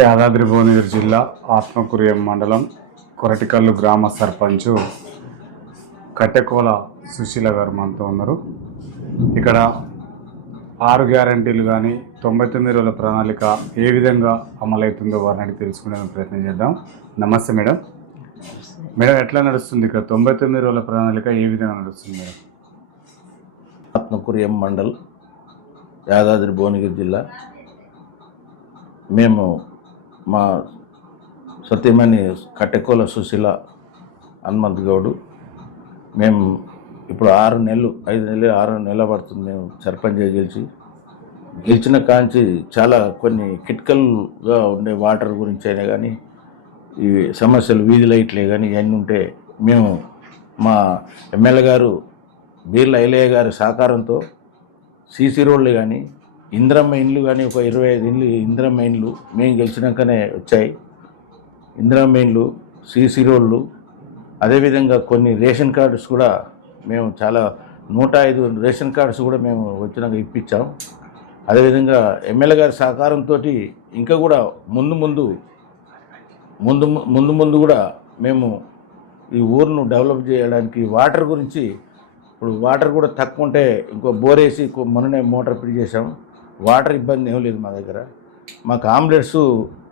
యాదాద్రి భువనగిరి జిల్లా ఆత్మకూరు మండలం కొరటికల్లు గ్రామ సర్పంచ్ కట్టెకోల సుశీల గారు మనతో ఉన్నారు. ఇక్కడ 6 గ్యారంటీలు కానీ 99 రోజుల ప్రణాళిక ఏ విధంగా అమలవుతుందో వారిని తెలుసుకునే ప్రయత్నం చేద్దాం. నమస్తే మేడం. మేడం, ఎట్లా నడుస్తుంది ఇక్కడ 99 రోజుల ప్రణాళిక ఏ విధంగా నడుస్తుంది మేడం? ఆత్మకూరు మండల్ యాదాద్రి భువనగిరి జిల్లా. మేము మా సత్యమణి కట్టెకోల సుశీల హనుమంత్ గౌడు మేము ఇప్పుడు 6 నెలలు పడుతుంది మేము సర్పంచ్గా గెలిచిన కాంచి చాలా కొన్ని క్రిటికల్గా ఉండే వాటర్ గురించి అయినా కానీ ఈ సమస్యలు వీధి లైట్లే కానీ ఇవన్నీ ఉంటే మేము మా ఎమ్మెల్యే గారు బీర్ల ఐలయ్య గారి సహకారంతో సీసీ రోడ్లు కానీ ఇందిరమ్మ ఇండ్లు కానీ ఒక 25 ఇండ్లు ఇందిరమ్మ ఇండ్లు మేము గెలిచినాకనే వచ్చాయి. ఇందిరమ్మ ఇండ్లు, సీసీ రోడ్లు, అదేవిధంగా కొన్ని రేషన్ కార్డ్స్ కూడా మేము చాలా 105 రేషన్ కార్డ్స్ కూడా మేము వచ్చినాక ఇప్పించాం. అదేవిధంగా ఎమ్మెల్యే గారి సహకారంతో ఇంకా కూడా ముందు కూడా మేము ఈ ఊరును డెవలప్ చేయడానికి వాటర్ గురించి ఇప్పుడు వాటర్ కూడా తక్కువ ఉంటే ఇంకో బోరేసి మొన్ననే మోటార్ ఫిట్ చేసాం. వాటర్ ఇబ్బంది ఏం లేదు మా దగ్గర. మాకు ఆమ్లెట్స్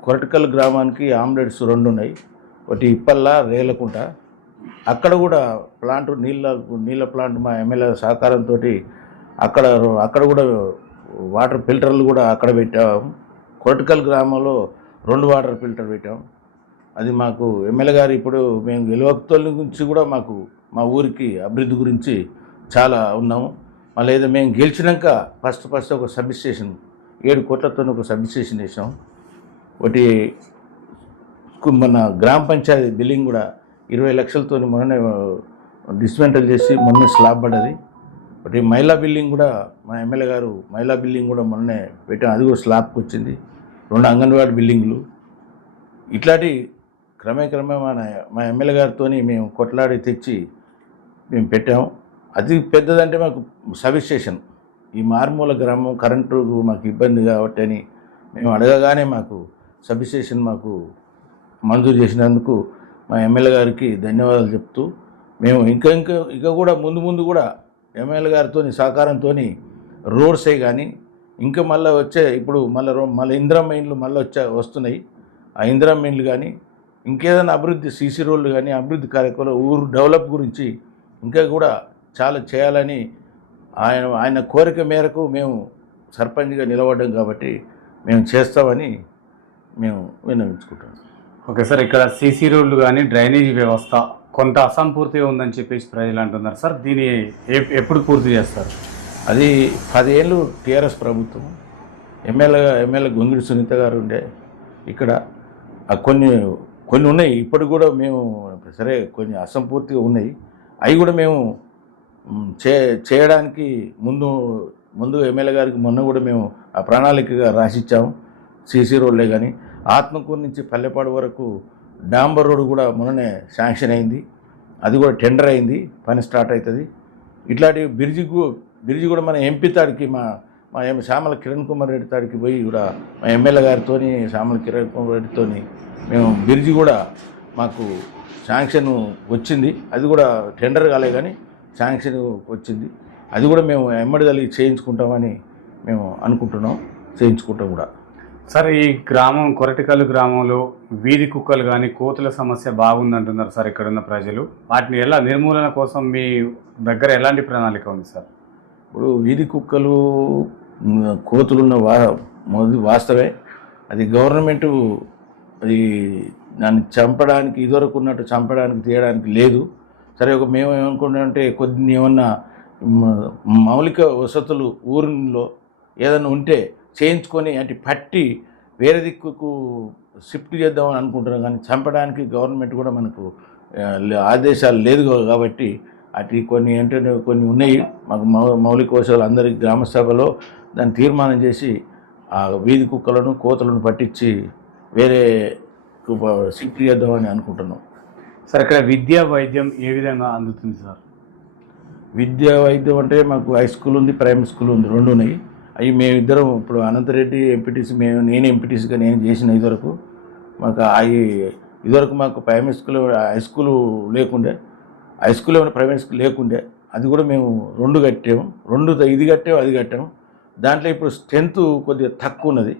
కొరటికల్ గ్రామానికి ఆమ్లెట్స్ 2 ఉన్నాయి. ఒకటి ఇప్పల్లా, రేలకుంట. అక్కడ కూడా ప్లాంట్ నీళ్ళ ప్లాంట్ మా ఎమ్మెల్యే సహకారంతో అక్కడ కూడా వాటర్ ఫిల్టర్లు కూడా అక్కడ పెట్టాము. కొరటికల్ గ్రామంలో 2 వాటర్ ఫిల్టర్ పెట్టాం. అది మాకు ఎమ్మెల్యే గారు ఇప్పుడు మేము గెలవక్తోళ్ళ గురించి కూడా మాకు మా ఊరికి అభివృద్ధి గురించి చాలా ఉన్నాము. మళ్ళీ ఏదో మేము గెలిచినాక ఫస్ట్ ఒక సబ్ స్టేషన్ 7 కోట్లతో ఒక సబ్ స్టేషన్ వేసాం. ఒకటి మన గ్రామ పంచాయతీ బిల్డింగ్ కూడా 20 లక్షలతో మొన్ననే డిస్మెంటల్ చేసి మొన్న స్లాబ్ పడ్డది. ఒకటి మహిళా బిల్డింగ్ కూడా మా ఎమ్మెల్యే గారు మహిళా బిల్డింగ్ కూడా మొన్ననే పెట్టాం. అది కూడా స్లాబ్కి వచ్చింది. 2 అంగన్వాడీ బిల్డింగ్లు. ఇట్లాంటి క్రమే మా ఎమ్మెల్యే గారితో మేము కొట్లాడి తెచ్చి మేము పెట్టాము. అది పెద్దదంటే మాకు సబ్ స్టేషన్. ఈ మారుమూల గ్రామం కరెంటు మాకు ఇబ్బంది కాబట్టి అని మేము అడగగానే మాకు సబ్ స్టేషన్ మాకు మంజూరు చేసినందుకు మా ఎమ్మెల్యే గారికి ధన్యవాదాలు చెప్తూ మేము ఇంకా కూడా ముందు కూడా ఎమ్మెల్యే గారితో సహకారంతో రోడ్సే కానీ ఇంకా మళ్ళీ వచ్చే ఇప్పుడు మళ్ళీ ఇందిరమ్మ ఇండ్లు వస్తున్నాయి. ఆ ఇందిరమ్మ ఇండ్లు కానీ ఇంకేదైనా అభివృద్ధి సీసీ రోడ్లు కానీ అభివృద్ధి కార్యక్రమాలు ఊరు డెవలప్ గురించి ఇంకా కూడా చాలా చేయాలని ఆయన కోరిక మేరకు మేము సర్పంచ్గా నిలబడ్డాం కాబట్టి మేము చేస్తామని మేము విన్నవించుకుంటాం. ఓకే సార్, ఇక్కడ సీసీ రోడ్లు కానీ డ్రైనేజీ వ్యవస్థ కొంత అసంపూర్తిగా ఉందని చెప్పేసి ప్రజలు అంటున్నారు సార్. దీన్ని ఎప్పుడు పూర్తి చేస్తారు? అది 10 ఏళ్ళు టీఆర్ఎస్ ప్రభుత్వం ఎమ్మెల్యే గొంగిడి సునీత గారు ఉండే ఇక్కడ కొన్ని ఉన్నాయి. ఇప్పుడు కూడా మేము సరే కొన్ని అసంపూర్తిగా ఉన్నాయి. అవి కూడా మేము చేయడానికి ముందు ఎమ్మెల్యే గారికి మొన్న కూడా మేము ఆ ప్రణాళికగా రాసిచ్చాము. సీసీ రోడ్లే కానీ ఆత్మకూరు నుంచి పల్లెపాడు వరకు డాంబర్ రోడ్ కూడా మొన్ననే శాంక్షన్ అయింది. అది కూడా టెండర్ అయింది, పని స్టార్ట్ అవుతుంది. ఇట్లాంటి బ్రిడ్జి కూడా మన ఎంపీ తాడికి మా శ్యామల కిరణ్ కుమార్ రెడ్డి తాడికి పోయి కూడా మా ఎమ్మెల్యే గారితో శ్యామల కిరణ్ కుమార్ రెడ్డితో మేము బ్రిడ్జి కూడా మాకు శాంక్షన్ వచ్చింది. అది కూడా టెండర్ కాలే కానీ శాంక్షన్ వచ్చింది. అది కూడా మేము ఎమ్మడి చేయించుకుంటామని మేము అనుకుంటున్నాం, చేయించుకుంటాం కూడా. సార్, ఈ గ్రామం కొరటికల్లు గ్రామంలో వీధి కుక్కలు కానీ కోతుల సమస్య బాగుందంటున్నారు సార్ ఇక్కడ ఉన్న ప్రజలు. వాటిని ఎలా నిర్మూలన కోసం మీ దగ్గర ఎలాంటి ప్రణాళిక ఉంది సార్? ఇప్పుడు వీధి కుక్కలు కోతులున్న వాస్తవే. అది గవర్నమెంటు అది దాన్ని చంపడానికి ఇదివరకు ఉన్నట్టు చంపడానికి తీయడానికి లేదు. సరే, మేము ఏమనుకుంటామంటే కొన్ని ఏమన్నా మౌలిక వసతులు ఊరిలో ఏదైనా ఉంటే చేయించుకొని అంటే పట్టి వేరే దిక్కుకు షిఫ్ట్ చేద్దామని అనుకుంటున్నాం. కానీ చంపడానికి గవర్నమెంట్ కూడా మనకు ఆదేశాలు లేదు కాబట్టి అటు కొన్ని ఉన్నాయి. మాకు మౌలిక వసతులు అందరి గ్రామ సభలో దాన్ని తీర్మానం చేసి ఆ వీధి కుక్కలను కోతులను పట్టించి వేరే షిఫ్ట్ చేద్దామని అనుకుంటున్నాం. సార్, ఇక్కడ విద్యా వైద్యం ఏ విధంగా అందుతుంది సార్? విద్యా వైద్యం అంటే మాకు హై స్కూల్ ఉంది, ప్రైమరీ స్కూల్ ఉంది, 2 ఉన్నాయి. అవి మేమిద్దరం ఇప్పుడు అనంతరెడ్డి ఎంపీటీసీ నేను ఎంపీటీసీగా నేను చేసిన ఇదివరకు మాకు అవి ఇదివరకు మాకు ప్రైమరీ స్కూల్ హై స్కూల్ లేకుండే, హై స్కూల్ ఏమైనా ప్రైమరీ స్కూల్ లేకుండే, అది కూడా మేము 2 కట్టాము. ఇది కట్టాము అది కట్టాము. దాంట్లో ఇప్పుడు స్ట్రెంత్ కొద్దిగా తక్కువ ఉన్నది.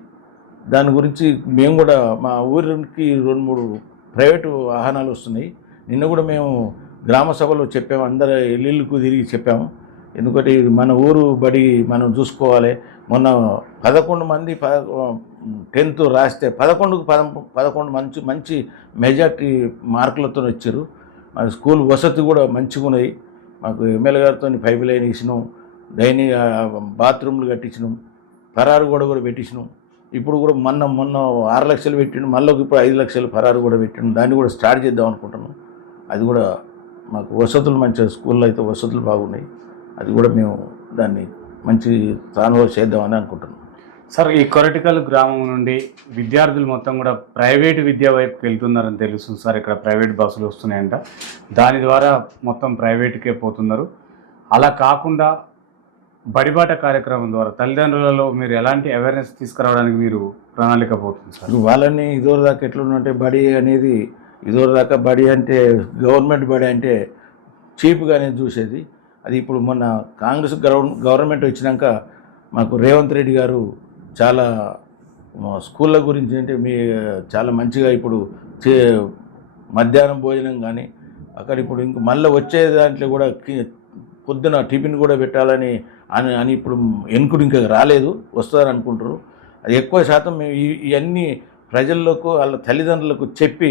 దాని గురించి మేము కూడా మా ఊరికి 2-3 ప్రైవేటు వాహనాలు వస్తున్నాయి. నిన్న కూడా మేము గ్రామ సభలో చెప్పాము, అందరు ఇల్లుకు తిరిగి చెప్పాము. ఎందుకంటే ఇది మన ఊరు బడి మనం చూసుకోవాలి. మొన్న 11 మంది 10th రాస్తే 11 మంచి మెజార్టీ మార్కులతో వచ్చారు. మా స్కూల్ వసతి కూడా మంచిగా ఉన్నాయి. మాకు ఎమ్మెల్యే గారితో పైప్ లైన్ ఇచ్చినాం, డైనింగ్ బాత్రూమ్లు కట్టించినాం, పరారు కూడా పెట్టించినాం. ఇప్పుడు కూడా మొన్న 6 లక్షలు పెట్టిండు, మళ్ళీ ఇప్పుడు 5 లక్షలు పరారు కూడా పెట్టిండు. దాన్ని కూడా స్టార్ట్ చేద్దాం అనుకుంటున్నాం. అది కూడా మాకు వసతులు మంచిగా, స్కూల్లో అయితే వసతులు బాగున్నాయి. అది కూడా మేము దాన్ని మంచి స్థానంలో చేద్దామని అనుకుంటున్నాం. సార్, ఈ కొరటికల్ గ్రామం నుండి విద్యార్థులు మొత్తం కూడా ప్రైవేటు విద్య వైపుకి వెళ్తున్నారని తెలుస్తుంది సార్. ఇక్కడ ప్రైవేట్ బస్సులు వస్తున్నాయంట, దాని ద్వారా మొత్తం ప్రైవేట్కే పోతున్నారు. అలా కాకుండా బడిబాట కార్యక్రమం ద్వారా తల్లిదండ్రులలో మీరు ఎలాంటి అవేర్నెస్ తీసుకురావడానికి మీరు ప్రణాళిక పోతుంది సార్? వాళ్ళని ఇదివరదాకా ఎట్లుందంటే బడి అనేది, ఇదివరదాకా బడి అంటే గవర్నమెంట్ బడి అంటే చీప్గానే చూసేది. అది ఇప్పుడు మొన్న కాంగ్రెస్ గవర్నమెంట్ వచ్చినాక మాకు రేవంత్ రెడ్డి గారు చాలా స్కూళ్ళ గురించి అంటే చాలా మంచిగా ఇప్పుడు మధ్యాహ్నం భోజనం కానీ అక్కడ ఇప్పుడు ఇంక మళ్ళీ వచ్చే దాంట్లో కూడా పొద్దున టిఫిన్ కూడా పెట్టాలని అని ఇప్పుడు ఎన్కుడు ఇంకా రాలేదు, వస్తుందని అనుకుంటారు. అది ఎక్కువ శాతం మేము ఇవన్నీ ప్రజల్లోకి వాళ్ళ తల్లిదండ్రులకు చెప్పి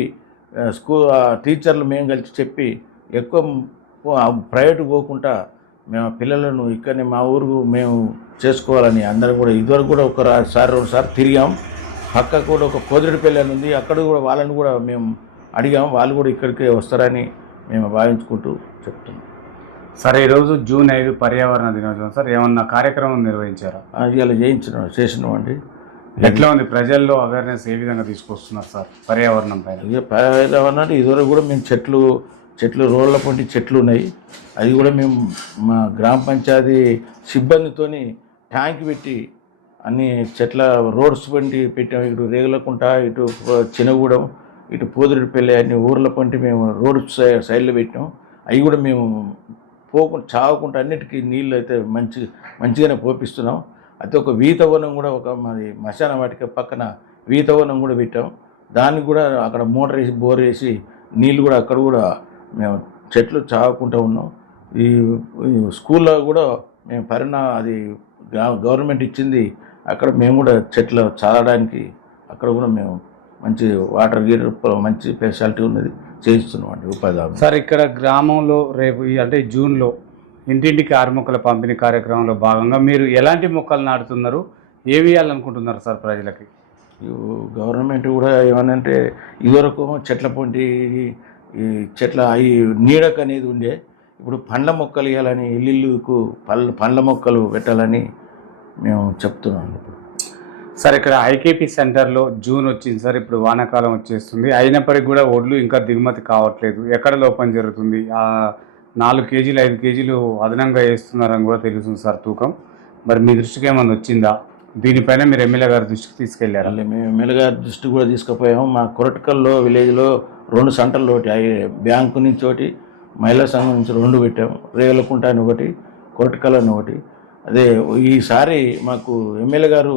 టీచర్లు మేము కలిసి చెప్పి ఎక్కువ ప్రైవేట్ పోకుండా మేము పిల్లలను ఇక్కడనే మా ఊరు మేము చేసుకోవాలని అందరం కూడా ఇదివరకు కూడా 1-2 సార్లు తిరిగాం. పక్కకు కూడా ఒక కోదిరెడ్డిపల్లి అని ఉంది, అక్కడ కూడా వాళ్ళని కూడా మేము అడిగాం. వాళ్ళు కూడా ఇక్కడికే వస్తారని మేము భావించుకుంటూ చెప్తున్నాం. సార్, ఈరోజు జూన్ 5 పర్యావరణ దినోత్సవం సార్, ఏమన్నా కార్యక్రమం నిర్వహించారా? ఇవాళ చేసినామండి. ఎట్లా ఉంది ప్రజల్లో అవేర్నెస్ ఏ విధంగా తీసుకొస్తున్నారు సార్ పర్యావరణం పైన? పర్యావరణం అంటే ఇదివరకు కూడా మేము చెట్లు రోడ్ల పొంటి చెట్లు ఉన్నాయి. అది కూడా మేము మా గ్రామ పంచాయతీ సిబ్బందితోని ట్యాంక్ పెట్టి అన్ని చెట్ల రోడ్స్ పంటి పెట్టాము. ఇటు రేగులకుంట, ఇటు చినగూడెం, ఇటు పోదిరెడ్డిపల్లి అన్ని ఊర్ల పంటి మేము రోడ్ సైడ్లో పెట్టాం. అవి కూడా మేము చావకుండా అన్నిటికీ నీళ్ళు అయితే మంచిగానే పోపిస్తున్నాం. అయితే ఒక వీతవనం కూడా ఒక మాది మశాన వాటిక పక్కన వీతవనం కూడా పెట్టాం. దానికి కూడా అక్కడ మోటార్ వేసి బోర్ వేసి నీళ్ళు కూడా అక్కడ కూడా మేము చెట్లు చావకుండా ఉన్నాం. ఈ స్కూల్లో కూడా మేము అది గవర్నమెంట్ ఇచ్చింది, అక్కడ మేము కూడా చెట్లు చాలడానికి అక్కడ కూడా మేము మంచి వాటర్ గీటర్ మంచి స్పెషాలిటీ ఉన్నది చేయిస్తున్నాం అండి ఉపాధి. సార్, ఇక్కడ గ్రామంలో రేపు అంటే జూన్లో ఇంటింటికి 6 మొక్కల పంపిణీ కార్యక్రమంలో భాగంగా మీరు ఎలాంటి మొక్కలు నాటుతున్నారు, ఏవి ఇవ్వాలనుకుంటున్నారు సార్ ప్రజలకి? గవర్నమెంట్ కూడా ఏమనంటే ఇదివరకు చెట్ల పొంటి ఈ చెట్ల ఈ నీడకు అనేది ఉండే, ఇప్పుడు పండ్ల మొక్కలు ఇవ్వాలని ఇల్లుకు పండ్ల మొక్కలు పెట్టాలని మేము చెప్తున్నాం. సార్, ఇక్కడ ఐకేపీ సెంటర్లో జూన్ వచ్చింది సార్, ఇప్పుడు వానాకాలం వచ్చేస్తుంది, అయినప్పటికీ కూడా ఒడ్లు ఇంకా దిగుమతి కావట్లేదు. ఎక్కడ లోపం జరుగుతుంది? 4 కేజీలు 5 కేజీలు అదనంగా వేస్తున్నారని కూడా తెలుస్తుంది సార్ తూకం. మరి మీ దృష్టికి ఏమైనా వచ్చిందా? దీనిపైన మీరు ఎమ్మెల్యే గారి దృష్టికి తీసుకెళ్లారు? మేము ఎమ్మెల్యే గారి దృష్టికి కూడా తీసుకుపోయాము. మా కొరటకల్లో విలేజ్లో 2 సెంటర్లు, ఒకటి బ్యాంకు నుంచి ఒకటి, మహిళా సంఘం నుంచి 2 పెట్టాము. రేగలకుంట అని ఒకటి, కొరటకల్ అని ఒకటి. అదే ఈసారి మాకు ఎమ్మెల్యే గారు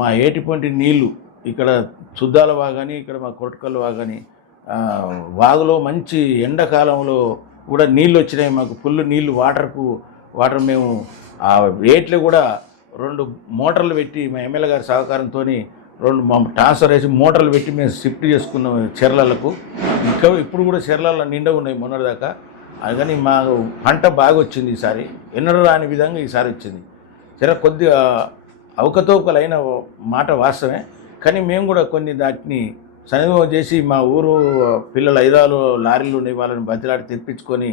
మా ఏటిపొంటి నీళ్ళు ఇక్కడ చుద్దాల వాగాని, ఇక్కడ మా కొరటకల్ వాగాని వాగులో మంచి ఎండాకాలంలో కూడా నీళ్ళు వచ్చినాయి. మాకు ఫుల్ నీళ్ళు వాటర్ మేము ఆ ఏట్లో కూడా 2 మోటార్లు పెట్టి మా ఎమ్మెల్యే గారి సహకారంతో 2 ట్రాన్స్ఫర్ వేసి మోటార్లు పెట్టి మేము షిఫ్ట్ చేసుకున్నాం చెర్లలకు. ఇంకా ఇప్పుడు కూడా చెర్లలో నిండా ఉన్నాయి మొన్నటిదాకా. అది కానీ మా పంట బాగా వచ్చింది ఈసారి, ఎన్నడూ రాని విధంగా ఈసారి వచ్చింది. కొద్దిగా అవకతవకలైన మాట వాస్తవమే, కానీ మేము కూడా కొన్ని దాటిని సన్నిధం చేసి మా ఊరు పిల్లలు 5 లారీలు ఉన్నాయి, వాళ్ళని బతిలాడి తెప్పించుకొని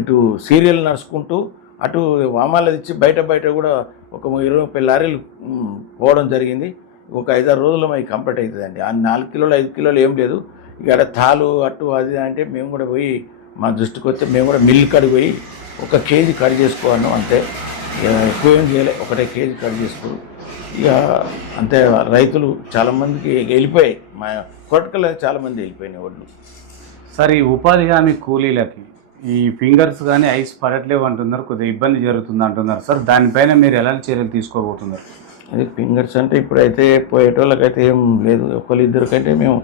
ఇటు సీరియల్ నడుచుకుంటూ అటు వామాలు ఇచ్చి బయట కూడా ఒక 20-30 లారీలు పోవడం జరిగింది. ఒక 5-6 రోజుల్లో మాకు కంప్లీట్ అవుతుందండి. ఆ 4 కిలోలు 5 కిలోలు ఏం లేదు. ఇక్కడ తాలు అటు అది అంటే మేము కూడా పోయి మా దృష్టికి వస్తే మేము కూడా మిల్లు కడిగి పోయి 1 కేజీ కడి చేసుకోవాను అంతే. ఇక ఎక్కువ ఏం చేయలే, ఒకటే కేజీ కట్ చేసుకోరు. ఇక అంతే. రైతులు చాలామందికి వెళ్ళిపోయాయి, మా కొరటకల్ చాలామంది వెళ్ళిపోయినాయి వడ్లు. సార్ ఈ ఉపాధి హామీ కూలీలకి ఈ ఫింగర్స్ కానీ ఐస్ పడట్లేవు అంటున్నారు, కొద్దిగా ఇబ్బంది జరుగుతుంది అంటున్నారు సార్. దానిపైన మీరు ఎలాంటి చర్యలు తీసుకోబోతున్నారు? అది ఫింగర్స్ అంటే ఇప్పుడైతే పోయేటోళ్ళకైతే ఏం లేదు. ఒకళ్ళిద్దరికైతే మేము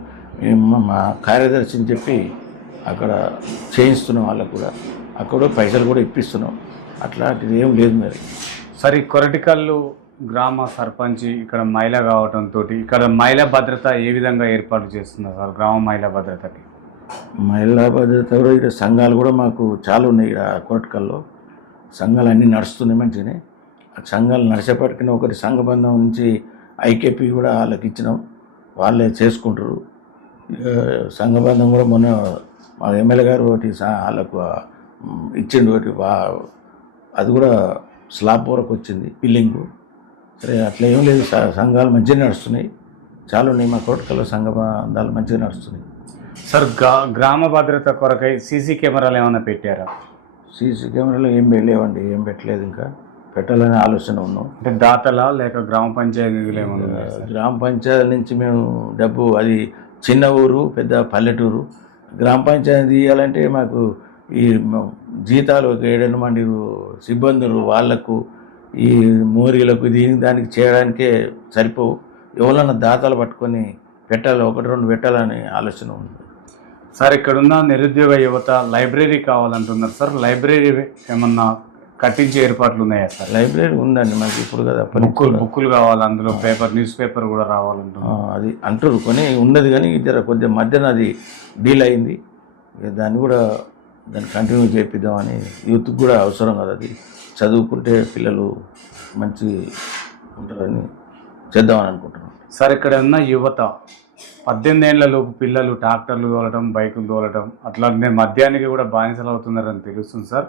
మా కార్యదర్శిని చెప్పి అక్కడ చేయిస్తున్నాం, వాళ్ళకు కూడా అక్కడ పైసలు కూడా ఇప్పిస్తున్నాం. అట్లాంటిది ఏం లేదు మరి. సార్ ఈ కొరటికల్లు గ్రామ సర్పంచ్ ఇక్కడ మహిళ కావడంతో ఇక్కడ మహిళా భద్రత ఏ విధంగా ఏర్పాటు చేస్తున్నారు సార్ గ్రామ మహిళా భద్రతకి? మహిళా భద్రత కూడా ఇక్కడ సంఘాలు కూడా మాకు చాలా ఉన్నాయి. ఇక్కడ కొరటకల్లో సంఘాలు అన్నీ నడుస్తున్నాయి మంచిగానే. ఆ సంఘాలు నడిచేపటికిన ఒకటి సంఘబంధం నుంచి ఐకేపీ కూడా వాళ్ళకి ఇచ్చినాం, వాళ్ళే చేసుకుంటారు. సంఘబంధం కూడా మొన్న మా ఎమ్మెల్యే గారు ఒకటి వాళ్ళకు ఇచ్చిండు, ఒకటి అది కూడా స్లాబ్ వరకు వచ్చింది బిల్డింగు. సరే అట్లా ఏం లేదు, సంఘాలు మంచిగా నడుస్తున్నాయి, చాలా ఉన్నాయి మా కొరటకల్లో సంఘబంధాలు మంచిగా నడుస్తున్నాయి. సార్ గ్రామ భద్రత కొరకై సీసీ కెమెరాలు ఏమైనా పెట్టారా? సీసీ కెమెరాలు ఏం లేవండి, ఏం పెట్టలేదు, ఇంకా పెట్టాలనే ఆలోచన ఉన్నాం. అంటే దాతలా లేక గ్రామ పంచాయతీ నిధులు ఏమన్నా? గ్రామ పంచాయతీ నుంచి మేము డబ్బు, అది చిన్న ఊరు పెద్ద పల్లెటూరు, గ్రామ పంచాయతీ తీయాలంటే మాకు ఈ జీతాలు ఒక 7 మంది సిబ్బందులు, వాళ్లకు ఈ మోరీలకు దానికి చేయడానికే సరిపోవు. ఎవరన్నా దాతలు పట్టుకొని పెట్టాలి, 1-2 పెట్టాలని ఆలోచన ఉంది. సార్ ఇక్కడున్న నిరుద్యోగ యువత లైబ్రరీ కావాలంటున్నారు సార్. లైబ్రరీ ఏమన్నా కట్టించే ఏర్పాట్లు ఉన్నాయా సార్? లైబ్రరీ ఉందండి మనకి ఇప్పుడు కదా, బుక్కులు కావాలి, అందులో న్యూస్ పేపర్ కూడా రావాలంటున్నారు. అది అంటారు కొని ఉన్నది, కానీ ఇద్దరు కొద్దిగా మధ్యన అది డీల్ అయింది. దాన్ని కూడా దాన్ని కంటిన్యూ చేపిద్దామని, యూత్కి కూడా అవసరం కదా, అది చదువుకుంటే పిల్లలు మంచి ఉంటారని చేద్దామని అనుకుంటున్నాం. సార్ ఇక్కడ ఉన్న యువత 18 ఏళ్ల లోపు పిల్లలు ట్రాక్టర్లు తోలటం, బైకులు తోలటం అట్లాంటి మద్యానికి కూడా బానిసలు అవుతున్నారని తెలుస్తుంది సార్.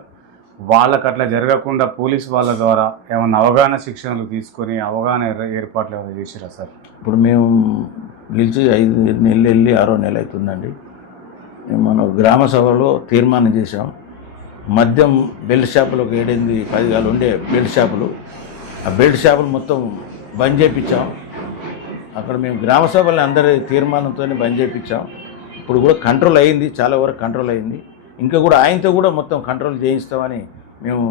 వాళ్ళకి అట్లా జరగకుండా పోలీసు వాళ్ళ ద్వారా ఏమన్నా అవగాహన శిక్షణలు తీసుకొని అవగాహన ఏర్పాట్లు ఏమైనా చేసిరా సార్? ఇప్పుడు మేము గెలిచి 5 నెలలు వెళ్ళి 6వ నెల అవుతుందండి. మేము మన గ్రామ సభలో తీర్మానం చేసాం, మద్యం బెల్ట్ షాపులు ఒక 7-10 ఉండే బెల్ట్ షాపులు, ఆ బెల్ట్ షాపులు మొత్తం బంద్ చేయించాం. అక్కడ మేము గ్రామ సభలో అందరి తీర్మానంతో బంద్ చేయించాం. ఇప్పుడు కూడా కంట్రోల్ అయ్యింది, చాలా వరకు కంట్రోల్ అయ్యింది. ఇంకా కూడా ఆయనతో కూడా మొత్తం కంట్రోల్ చేయిస్తామని మేము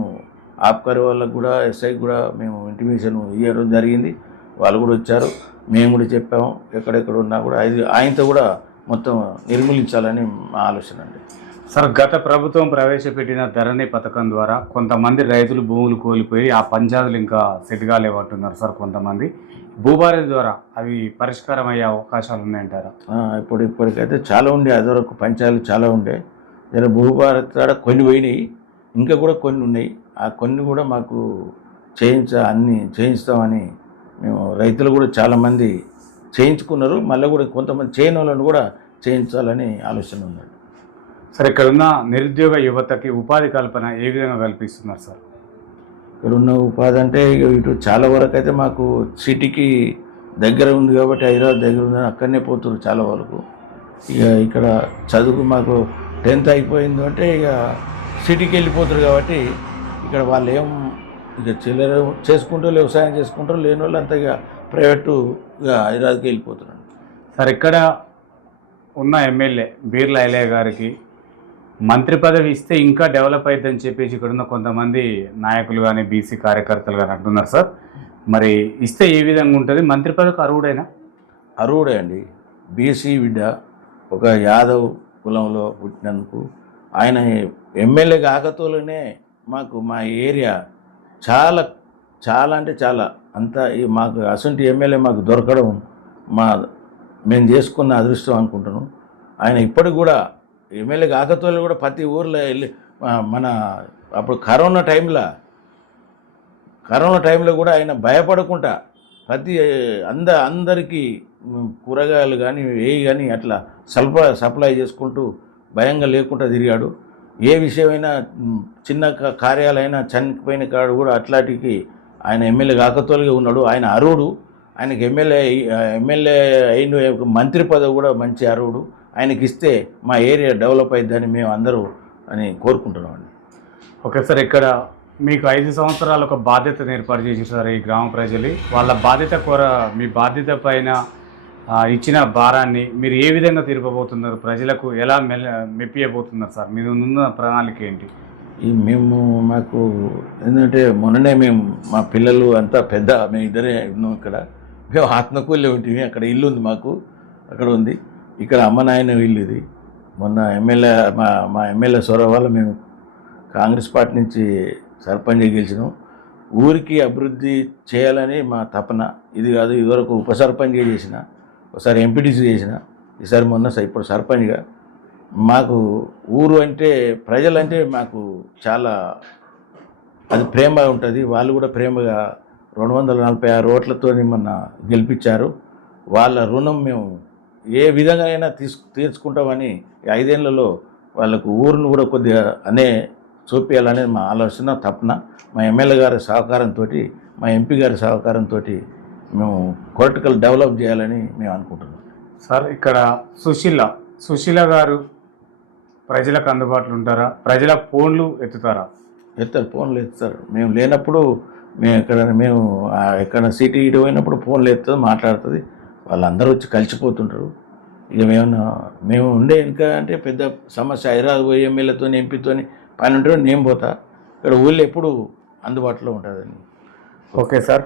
ఆబ్కారీ వాళ్ళకు కూడా, ఎస్ఐకి కూడా మేము ఇంటిమేషన్ ఇవ్వడం జరిగింది. వాళ్ళు కూడా వచ్చారు, మేము కూడా చెప్పాము, ఎక్కడెక్కడ ఉన్నా కూడా ఆయనతో కూడా మొత్తం నిర్మూలించాలని మా ఆలోచన అండి. సార్ గత ప్రభుత్వం ప్రవేశపెట్టిన ధరణి పథకం ద్వారా కొంతమంది రైతులు భూములు కోల్పోయి ఆ పంచాయతీలు ఇంకా సెట్ కాలేమంటున్నారు సార్. కొంతమంది భూభారతి ద్వారా అవి పరిష్కారం అయ్యే అవకాశాలు ఉన్నాయంటారా? ఇప్పటికైతే చాలా ఉండే, అదివరకు పంచాయతీలు చాలా ఉండే. జర భూభారతి ద్వారా కొన్ని పోయినాయి, ఇంకా కూడా కొన్ని ఉన్నాయి. ఆ కొన్ని కూడా మాకు అన్నీ చేయిస్తామని మేము, రైతులు కూడా చాలామంది చేయించుకున్నారు, మళ్ళీ కూడా కొంతమంది చేయని వాళ్ళని కూడా చేయించాలని ఆలోచన ఉందండి. సార్ ఇక్కడ ఉన్న నిరుద్యోగ యువతకి ఉపాధి కల్పన ఏ విధంగా కల్పిస్తున్నారు సార్? ఇక్కడ ఉన్న ఉపాధి అంటే ఇటు చాలా వరకు అయితే మాకు సిటీకి దగ్గర ఉంది కాబట్టి, హైదరాబాద్ దగ్గర ఉంది, అక్కడనే పోతున్నారు చాలా వరకు. ఇక ఇక్కడ చదువు మాకు 10th అయిపోయింది అంటే ఇక సిటీకి వెళ్ళిపోతారు కాబట్టి, ఇక్కడ వాళ్ళు ఇక చిల్లర చేసుకుంటూ వ్యవసాయం చేసుకుంటారు, లేని వాళ్ళు అంతా ఇక ప్రైవేటు హైదరాబాద్కి వెళ్ళిపోతున్నారు. సార్ ఇక్కడ ఉన్న ఎమ్మెల్యే బీర్ల ఐలయ్య గారికి మంత్రి పదవి ఇస్తే ఇంకా డెవలప్ అవుతుందని చెప్పేసి ఇక్కడ ఉన్న కొంతమంది నాయకులు కానీ బీసీ కార్యకర్తలు కానీ అంటున్నారు సార్. మరి ఇస్తే ఏ విధంగా ఉంటుంది? మంత్రి పదవికి అర్హుడైనా? అర్హుడే అండి. బీసీ బిడ్డ, ఒక యాదవ్ కులంలో పుట్టినందుకు ఆయన ఎమ్మెల్యే కాకతోనే మాకు మా ఏరియా చాలా చాలా అంటే చాలా అంతా మాకు అసంటి ఎమ్మెల్యే మాకు దొరకడం మేము చేసుకున్న అదృష్టం అనుకుంటున్నాం. ఆయన ఇప్పటికి కూడా ఎమ్మెల్యే కాకతోళ్ళు కూడా ప్రతి ఊర్లో వెళ్ళి మన అప్పుడు కరోనా టైంలో కూడా ఆయన భయపడకుండా ప్రతి అందరికీ కూరగాయలు కానీ ఏవి కానీ అట్లా సప్లై చేసుకుంటూ భయంగా లేకుండా తిరిగాడు. ఏ విషయమైనా చిన్న కార్యాలైనా చనిపోయిన కాడు కూడా అట్లాంటికి ఆయన ఎమ్మెల్యే కాకతోలుగా ఉన్నాడు. ఆయన అర్హుడు. ఆయనకి ఎమ్మెల్యే అయిన మంత్రి పదవి కూడా మంచి అర్హుడు. ఆయనకి ఇస్తే మా ఏరియా డెవలప్ అయిద్దని మేము అందరూ అని కోరుకుంటున్నామండి. ఓకే సార్, ఇక్కడ మీకు 5 సంవత్సరాలు ఒక బాధ్యతను ఏర్పాటు చేసేసారు ఈ గ్రామ ప్రజలు. వాళ్ళ బాధ్యత మీ బాధ్యత పైన ఇచ్చిన భారాన్ని మీరు ఏ విధంగా తీర్పబోతున్నారు? ప్రజలకు ఎలా మెప్పియబోతున్నారు సార్? మీరు ఉన్న ప్రణాళిక ఏంటి? మాకు ఏంటంటే మొన్ననే మేము మా పిల్లలు అంతా పెద్ద మేము ఇద్దరే ఉన్నాం ఇక్కడ. మేము ఆత్మకూరులో ఉంటుంది, అక్కడ ఇల్లు ఉంది మాకు, అక్కడ ఉంది. ఇక్కడ అమ్మ నాయన ఇల్లు ఇది. మొన్న ఎమ్మెల్యే మా ఎమ్మెల్యే సొరవ వల్ల మేము కాంగ్రెస్ పార్టీ నుంచి సర్పంచ్ గెలిచినాం. ఊరికి అభివృద్ధి చేయాలని మా తపన. ఇది కాదు, ఇదివరకు ఉప సర్పంచ్గా చేసిన, ఒకసారి ఎంపీటీసీ చేసిన, ఈసారి ఇప్పుడు సర్పంచ్గా. మాకు ఊరు అంటే ప్రజలంటే మాకు చాలా అది ప్రేమ ఉంటుంది. వాళ్ళు కూడా ప్రేమగా 246 ఓట్లతో మొన్న గెలిపించారు. వాళ్ళ రుణం మేము ఏ విధంగానైనా తీర్చుకుంటామని 5 ఏళ్లలో వాళ్ళకు ఊరును కూడా కొద్దిగా చూపించాలనేది మా ఆలోచన, తపన. మా ఎమ్మెల్యే గారి సహకారంతో, మా ఎంపీ గారి సహకారంతో మేము పొలిటికల్ డెవలప్ చేయాలని మేము అనుకుంటున్నాం. సార్, ఇక్కడ సుశీల గారు ప్రజలకు అందుబాటులో ఉంటారా? ప్రజల ఫోన్లు ఎత్తుతారా? ఫోన్లు ఎత్తుతారు. మేము లేనప్పుడు మేము ఎక్కడ సిటీ ఇటు పోయినప్పుడు ఫోన్లు ఎత్తుంది, మాట్లాడుతుంది. వాళ్ళందరూ వచ్చి కలిసిపోతుంటారు. ఇక మేము ఉండే ఇంకా అంటే పెద్ద సమస్య హైదరాబాద్ పోయి ఎమ్మెల్యేతో ఎంపీతో పని ఉంటే నేను పోతా. ఇక్కడ ఊళ్ళో ఎప్పుడు అందుబాటులో ఉంటుందని. Okay sir.